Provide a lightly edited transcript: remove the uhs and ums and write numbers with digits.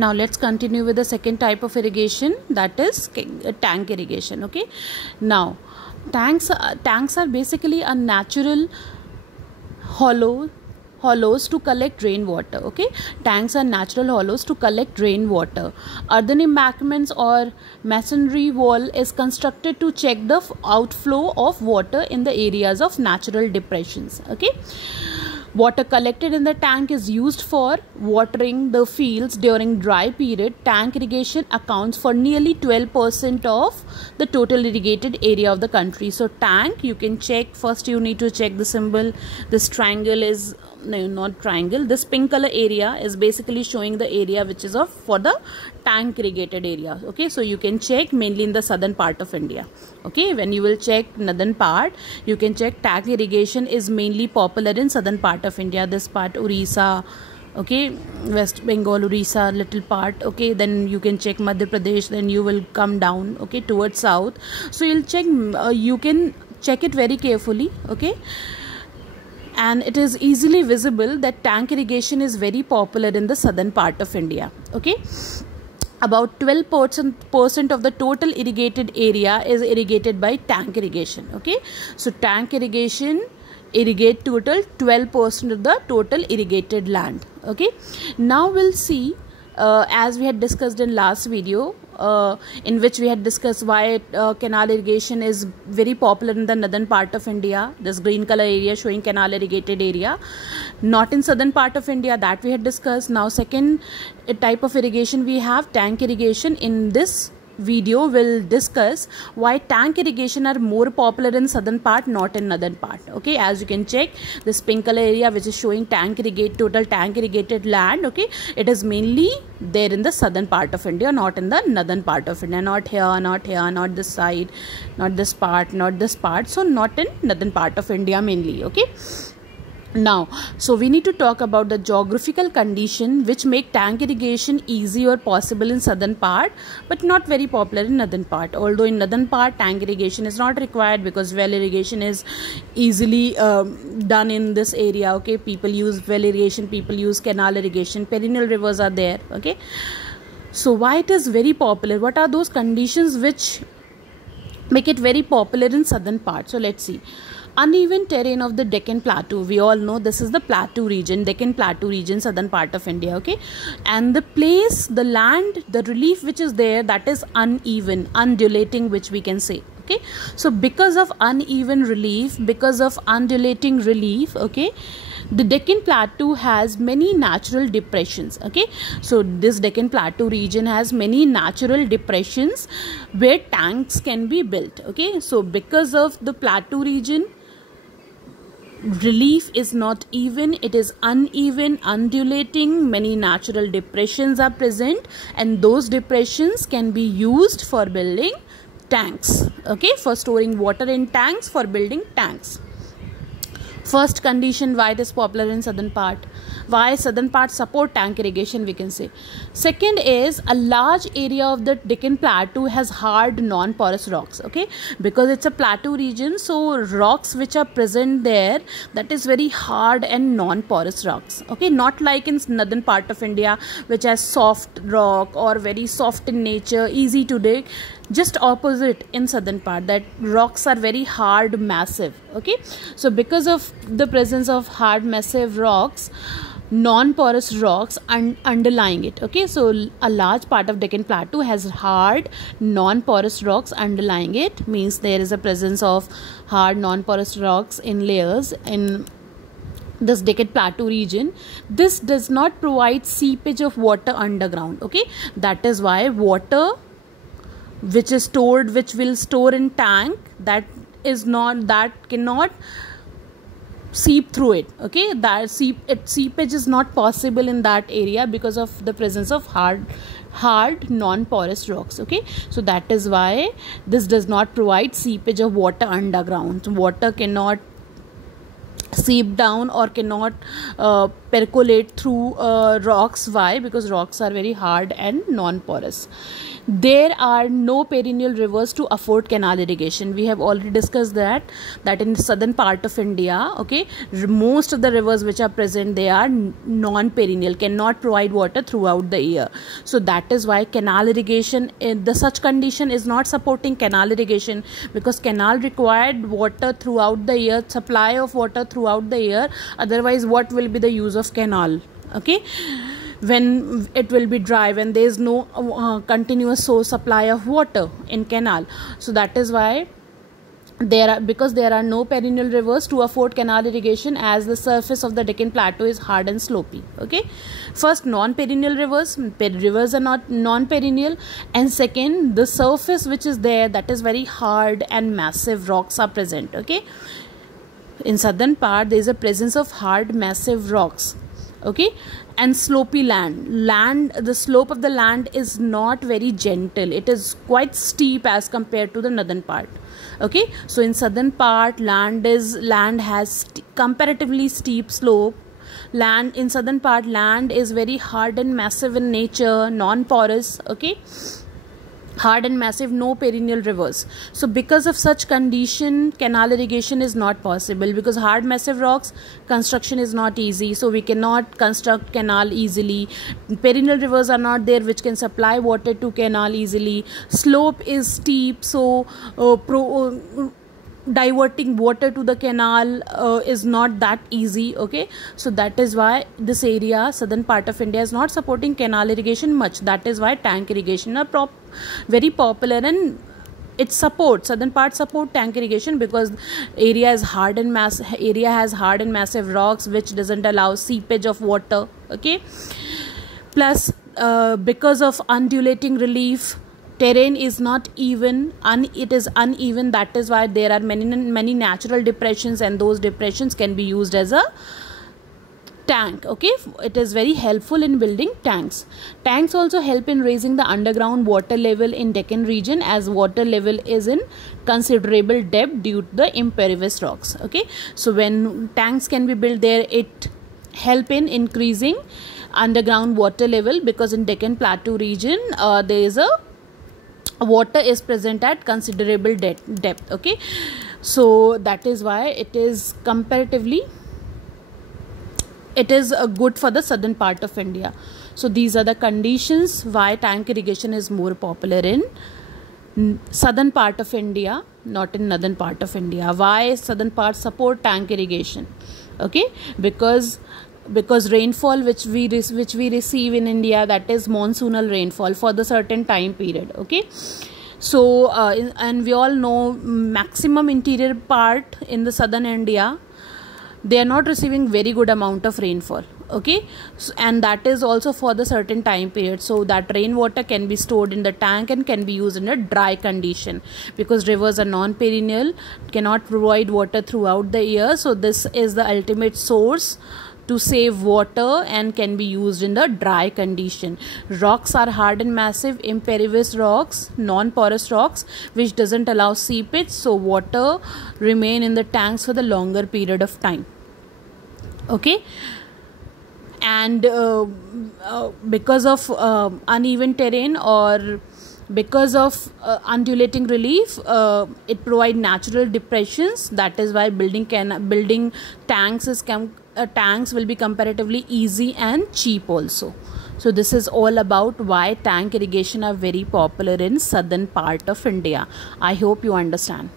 Now let's continue with the second type of irrigation, that is tank irrigation. Okay, now tanks are basically a natural hollows to collect rainwater. Okay, tanks are natural hollows to collect rainwater. Earthen embankments or masonry wall is constructed to check the outflow of water in the areas of natural depressions. Okay, water collected in the tank is used for watering the fields during dry period. Tank irrigation accounts for nearly 12% of the total irrigated area of the country. So tank, you can check, first you need to check the symbol. This triangle is, no, not triangle, this pink color area is basically showing the area which is for the tank irrigated area. Okay, so you can check mainly in the southern part of India. Okay, when you will check northern part, you can check tank irrigation is mainly popular in southern part of India. This part, Orissa, okay, West Bengal, Orissa, little part. Okay, then you can check Madhya Pradesh, then you will come down, okay, towards south. So you'll check, you can check it very carefully. Okay, and it is easily visible that tank irrigation is very popular in the southern part of India. Okay, about 12% of the total irrigated area is irrigated by tank irrigation. Okay, so tank irrigation irrigate total 12% of the total irrigated land. Okay, now we'll see, as we had discussed in last video, in which we had discussed why canal irrigation is very popular in the northern part of India. This green color area showing canal irrigated area, not in southern part of India, that we had discussed. Now second type of irrigation we have tank irrigation. In this video will discuss why tank irrigation are more popular in southern part, not in northern part. Okay, as you can check, this pink color area which is showing total tank irrigated land. Okay, it is mainly there in the southern part of India, not in the northern part of India. Not here, not here, not this side, not this part, not this part. So not in northern part of India mainly. Okay, now, so we need to talk about the geographical condition which make tank irrigation easy or possible in southern part, but not very popular in northern part. Although in northern part tank irrigation is not required because well irrigation is easily done in this area. Okay, people use well irrigation, people use canal irrigation, perennial rivers are there. Okay, so why it is very popular? What are those conditions which make it very popular in southern part? So let's see. Uneven terrain of the Deccan Plateau. We all know this is the plateau region, Deccan Plateau region, southern part of India. Okay, and the place, the land, the relief which is there, that is uneven, undulating, which we can say. Okay, so because of uneven relief, because of undulating relief, okay, the Deccan Plateau has many natural depressions. Okay, so this Deccan Plateau region has many natural depressions where tanks can be built. Okay, so because of the plateau region, relief is not even, it is uneven, undulating, many natural depressions are present, and those depressions can be used for building tanks. Okay, for storing water in tanks, for building tanks. First condition why it is popular in southern part, why southern part support tank irrigation, we can say. Second is a large area of the Deccan Plateau has hard non-porous rocks. Okay, because it's a plateau region, so rocks which are present there, that is very hard and non-porous rocks. Okay, not like in northern part of India which has soft rock or very soft in nature, easy to dig. Just opposite in southern part, that rocks are very hard, massive. Okay, so because of the presence of hard, massive rocks, non-porous rocks underlying it. Okay, so a large part of Deccan Plateau has hard non-porous rocks underlying it, means there is a presence of hard non-porous rocks in layers in this Deccan Plateau region. This does not provide seepage of water underground. Okay, that is why water which is stored, which will store in tank, that cannot seep through it. Okay, that seepage is not possible in that area because of the presence of hard non-porous rocks. Okay, so that is why this does not provide seepage of water underground. Water cannot seep down or cannot percolate through rocks. Why? Because rocks are very hard and non-porous. There are no perennial rivers to afford canal irrigation. We have already discussed that in the southern part of India, okay, most of the rivers which are present, they are non-perennial, cannot provide water throughout the year. So that is why canal irrigation, the such condition is not supporting canal irrigation, because canal required water throughout the year, supply of water throughout the year. Otherwise, what will be the use of canal? Okay, when it will be dry, when there is no continuous source supply of water in canal. So that is why because there are no perennial rivers to afford canal irrigation, as the surface of the Deccan Plateau is hard and slopy. Okay, first, non-perennial rivers are not non-perennial, and second, the surface which is there, that is very hard and massive rocks are present. Okay, in southern part there is a presence of hard massive rocks. Okay, and slopy land, the slope of the land is not very gentle, it is quite steep as compared to the northern part. Okay, so in southern part, land has comparatively steep slope. Land in southern part, land is very hard and massive in nature, non-porous. Okay, hard and massive, no perennial rivers. So because of such condition, canal irrigation is not possible, because hard massive rocks, construction is not easy, so we cannot construct canal easily. Perennial rivers are not there which can supply water to canal easily. Slope is steep, so diverting water to the canal is not that easy. Okay, so that is why this area, southern part of India, is not supporting canal irrigation much. That is why tank irrigation are very popular, and it supports, southern part support tank irrigation, because area has hard and massive rocks which doesn't allow seepage of water. Okay, plus because of undulating relief, terrain is not even, it is uneven. That is why there are many natural depressions, and those depressions can be used as a tank. Okay, it is very helpful in building tanks. Tanks also help in raising the underground water level in Deccan region, as water level is in considerable depth due to the impervious rocks. Okay, so when tanks can be built there, it help in increasing underground water level, because in Deccan Plateau region there is a water is present at considerable depth. Okay, so that is why it is comparatively, it is good for the southern part of India. So these are the conditions why tank irrigation is more popular in southern part of India, not in northern part of India. Why southern part support tank irrigation? Okay, because rainfall which we receive in India, that is monsoonal rainfall for the certain time period. Okay, so and we all know maximum interior part in the southern India, they are not receiving very good amount of rainfall. Okay, so, and that is also for the certain time period, so that rainwater can be stored in the tank and can be used in a dry condition, because rivers are non-perennial, cannot provide water throughout the year. So this is the ultimate source to save water and can be used in the dry condition. Rocks are hard and massive, impervious rocks, non-porous rocks, which doesn't allow seepage, so water remain in the tanks for the longer period of time. Okay, and because of uneven terrain, or because of undulating relief, it provide natural depressions. That is why building tanks will be comparatively easy and cheap also. So this is all about why tank irrigation are very popular in southern part of India. I hope you understand.